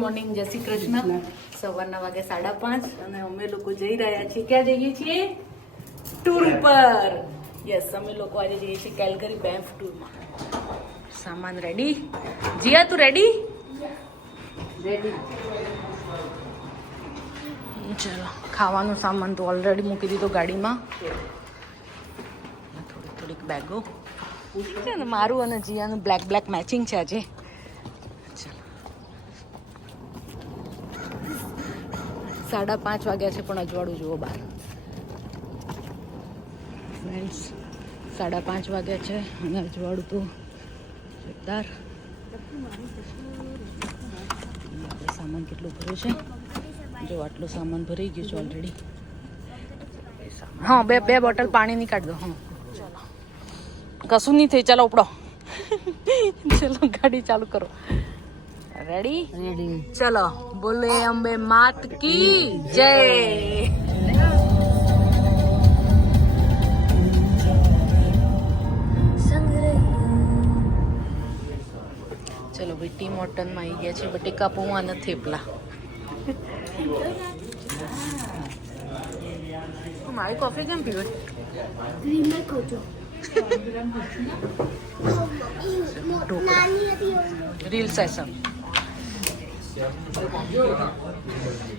Morning જય શ્રી કૃષ્ણ. સવારના વાગે સાડા પાંચ અને અમે લોકો જઈ રહ્યા છીએ. ક્યાં જઈએ છીએ? ટૂર પર યસ અમે લોકો આજે જઈએ છીએ કેલગરી બેમ્ફ ટૂરમાં. સામાન રેડી જીયા તું રેડી રેડી ચલો ખાવાનું સામાન તો ઓલરેડી મૂકી દીધો ગાડીમાં. થોડીક થોડીક બેગો મારું અને જીયાનું બ્લેક બ્લેક મેચિંગ છે આજે. સાડા પાંચ વાગ્યા છે, પણ અજવાળું જુઓ બહાર. ફ્રેન્ડ્સ સાડા પાંચ વાગ્યા છે, અને અજવાળું તો જોરદાર. સામાન કેટલું ભર્યું છે? જો, આટલું સામાન ભરી ગયું છે ઓલરેડી હા, બે બે બોટલ પાણીની કાઢ દો. હા, ચાલો. કશું નહીં થઈ, ચાલો ઉપડો. ચલો, ગાડી ચાલુ કરો. રેડી રેડી ચલો બોલે અંબે માત કી જય ચલો વિટી ટી મોર્ટનમાં આવી ગયા છે બટેકા પૌવા અને થેપલા મારી કોફી કેમ પીવો રીલ સેશન ત્રણે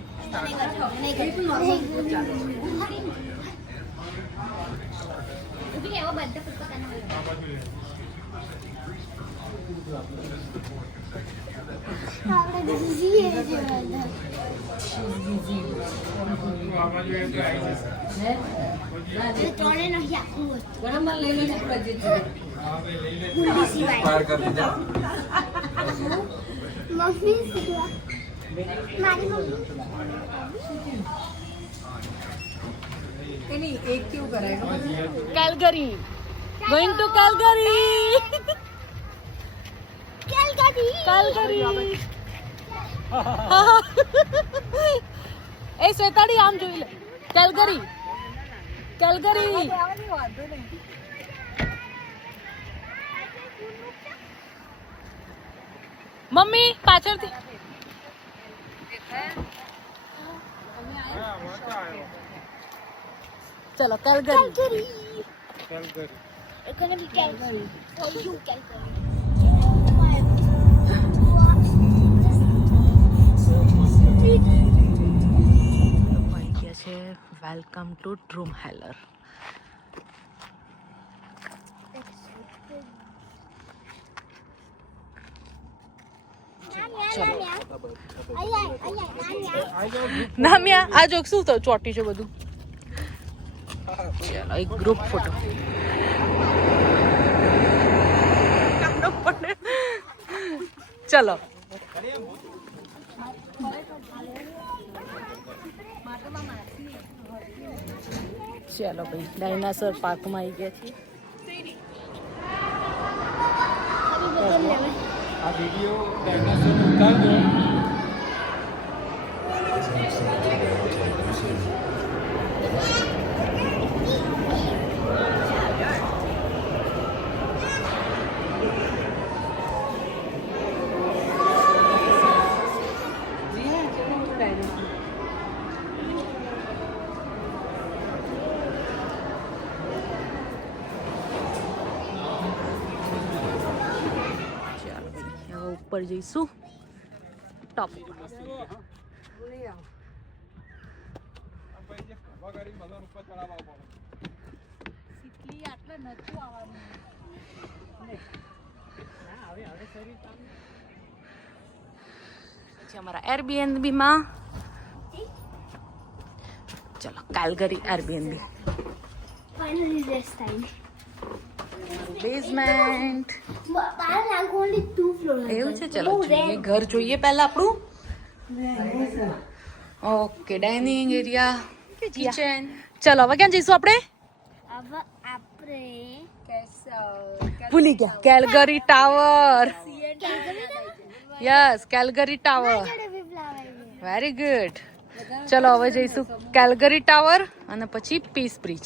પાર કરી ગુંડી સિવાય મમ્મી શીખવા મારી mummy Calgary going to Calgary કેલકાટી Calgary એ શ્વેતાડી આમ જોઈ લે કેલગરી કેલગરી મમ્મી પાછળથી ચલો કેલગરી કેલકાટી એકોને બી કેલકાટી ઓયું કેલકાટી આવી ગયા છે વેલકમ ટુ ટ્રૂમ હેલર નામ્યા, આ જોક શું તો ચોટી છે બધું? ચાલો, એક ગ્રુપ ફોટો ચલો. ચાલો ભાઈ, ડાયનાસોર પાર્કમાં આવી ગયા છીએ. આ વીડિયો ડાયનાસોર ઉતારજો ચાલો ભાઈ હવે ઉપર જઈશું. ટોપ પછી અમારા એરબીએનબીમાં ચલો Calgary Airbnb finally this time basement બહાર નાખો ટુ ફ્લોર એવું છે? ચલો જોઈએ ઘર જોઈએ પહેલા આપણું. ઓકે ડાઇનિંગ એરિયા કિચન ચલો હવે ક્યાં જઈશું આપણે? આપણે ભૂલી ગયા. Calgary tower. Yes Calgary tower. Very good ચલો હવે જઈશું કેલગરી ટાવર અને પછી પીસ બ્રિજ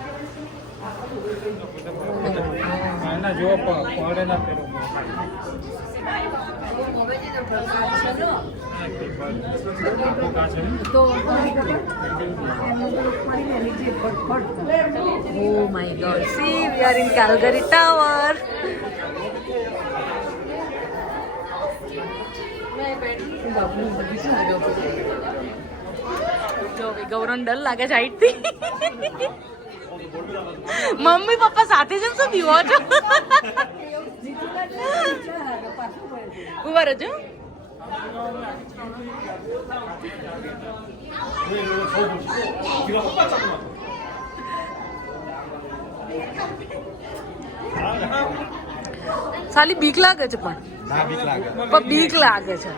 એના જો પડે ના ફેરો Oh my god. See, we are in Calgary Tower. જો ગૌરવ ડર લાગે છે હાઈટથી મમ્મી પપ્પા સાથે જ શું પીવો છો? ઊભા રહેજો સાલી બીક લાગે છે પણ. પણ બીક લાગે છે.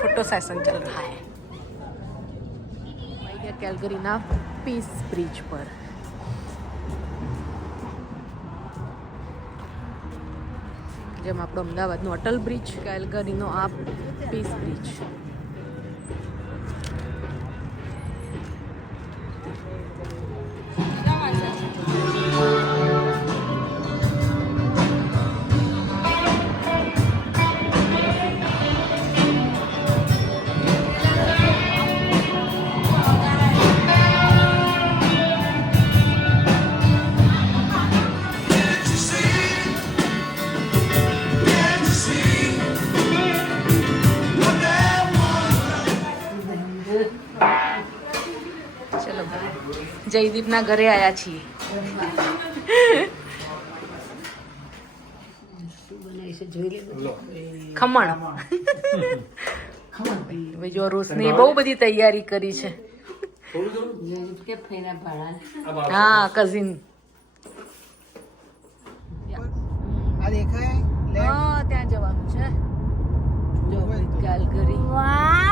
ફોટો સેશન ચાલતા થાય. કેલ્ગરીના પીસ બ્રિજ પર. જેમ આપણો અમદાવાદનો અટલ બ્રિજ કેલ્ગરીનો આ પીસ બ્રિજ. જયદીપના ઘરે આવ્યા છીએ. ખમણ. ભાઈ જો રોશની બહુ બધી તૈયારી કરી છે. હા કઝિન આ ત્યાં જવાનું છે. જો કરી. વાવ